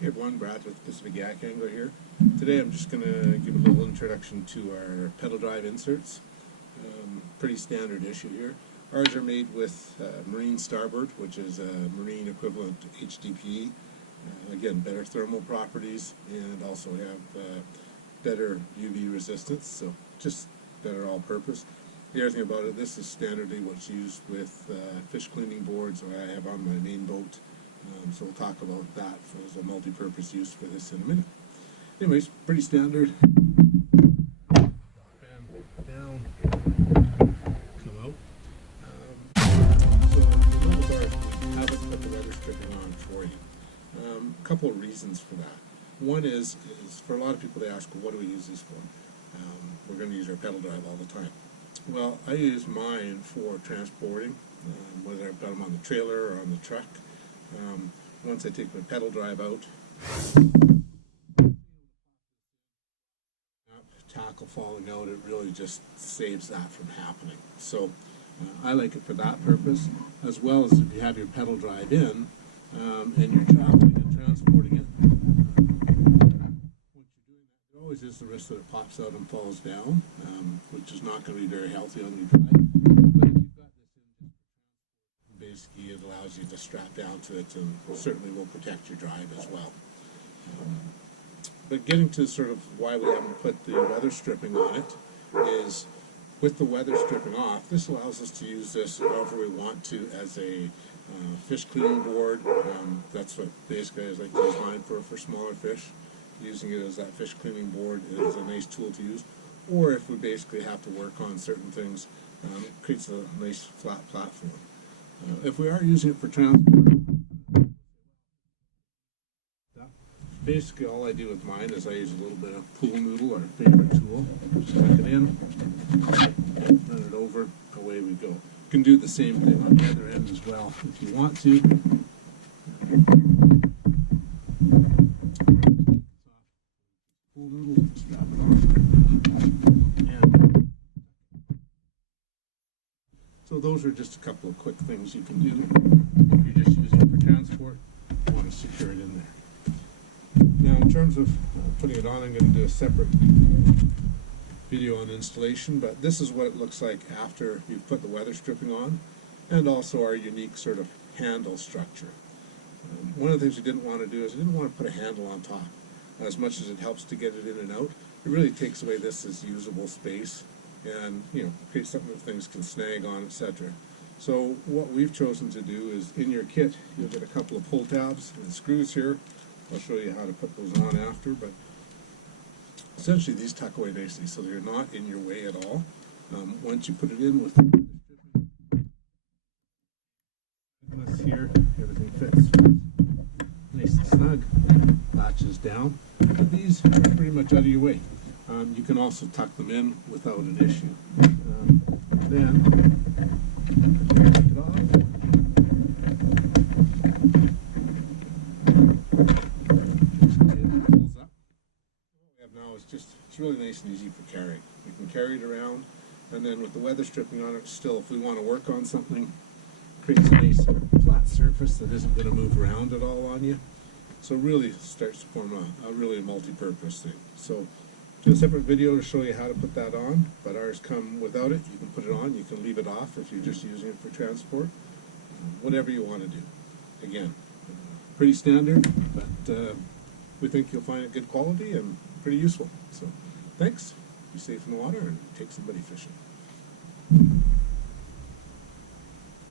Hey everyone, Brad with Pacific Yak Angler here. Today I'm just going to give a little introduction to our pedal drive inserts. Pretty standard issue here. Ours are made with marine Starboard, which is a marine equivalent to HDPE. Again, better thermal properties and also have better UV resistance, so just better all-purpose. The other thing about it, this is standardly what's used with fish cleaning boards that I have on my main boat. So we'll talk about that as a multi-purpose use for this in a minute. Anyways, pretty standard. Down, come out. So the little bar, we haven't put the weather stripping on for you. A couple of reasons for that. One is for a lot of people they ask, well, what do we use this for? We're going to use our pedal drive all the time. Well, I use mine for transporting, whether I put them on the trailer or on the truck. Once I take my pedal drive out, tackle falling out, it really just saves that from happening. So I like it for that purpose, as well as if you have your pedal drive in and you're traveling and transporting it. Once you're doing that, there always is the risk that it pops out and falls down, which is not going to be very healthy on your drive. But if you've got this in, basically it allows you to strap down to it and certainly will protect your drive as well. But getting to sort of why we haven't put the weather stripping on it is with the weather stripping off, this allows us to use this however we want to as a fish cleaning board. That's what basically I like to use mine for smaller fish. Using it as that fish cleaning board is a nice tool to use. Or if we basically have to work on certain things, it creates a nice flat platform. If we are using it for transport, basically all I do with mine is I use a little bit of pool noodle, our favorite tool. Just tuck it in, run it over, away we go. You can do the same thing on the other end as well if you want to. Pool noodle, strap it on. And so those are just a couple of quick things you can do if you're just using it for transport. You want to secure it in there. Now, in terms of putting it on, I'm going to do a separate video on installation, but this is what it looks like after you've put the weather stripping on, and also our unique sort of handle structure. One of the things we didn't want to do is we didn't want to put a handle on top. As much as it helps to get it in and out, it really takes away this as usable space and, creates something that things can snag on, etc. So what we've chosen to do is in your kit, you'll get a couple of pull tabs and screws here. I'll show you how to put those on after, but essentially these tuck away nicely so they're not in your way at all. Once you put it in with here, everything fits nice and snug, latches down, but these are pretty much out of your way. You can also tuck them in without an issue. Then take it off. It's really nice and easy for carrying. We can carry it around, and then with the weather stripping on it, still, if we want to work on something, creates a nice flat surface that isn't going to move around at all on you. So it really starts to form a really multi-purpose thing. So do a separate video to show you how to put that on, but ours come without it. You can put it on, you can leave it off if you're just using it for transport, whatever you want to do. Again, pretty standard, but we think you'll find it good quality and pretty useful. So thanks, be safe in the water, and take somebody fishing.